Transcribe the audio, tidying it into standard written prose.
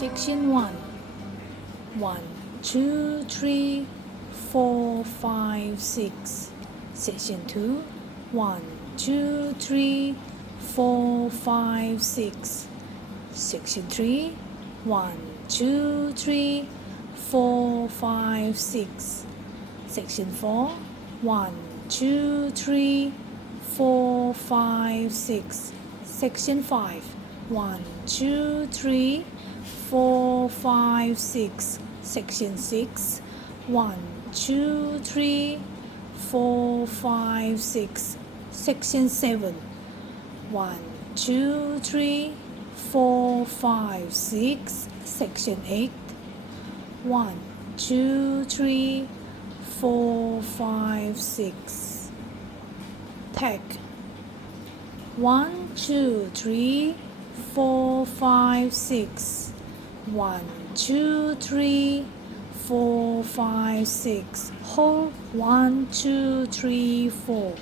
Section 1. 1, 2, 3, 4, 5, 6. Section 2. 1, 2, 3, 4, 5, 6. Section 3. 1, 2, 3, 4, 5, 6. Section 4. 1, 2, 3, 4, 5, 6. Section 5. 1, 2, 3, 4, 5, 6. Section 6. 1, 2, 3, 4, 5, 6. Section 7. 1, 2, 3, 4, 5, 6. Section 8. 1, 2, 3, 4, 5, 6. Tag. 1, 2, 3, 4, 5, 6. 1, 2, 3, 4, 5, 6. Hold 1, 2, 3, 4.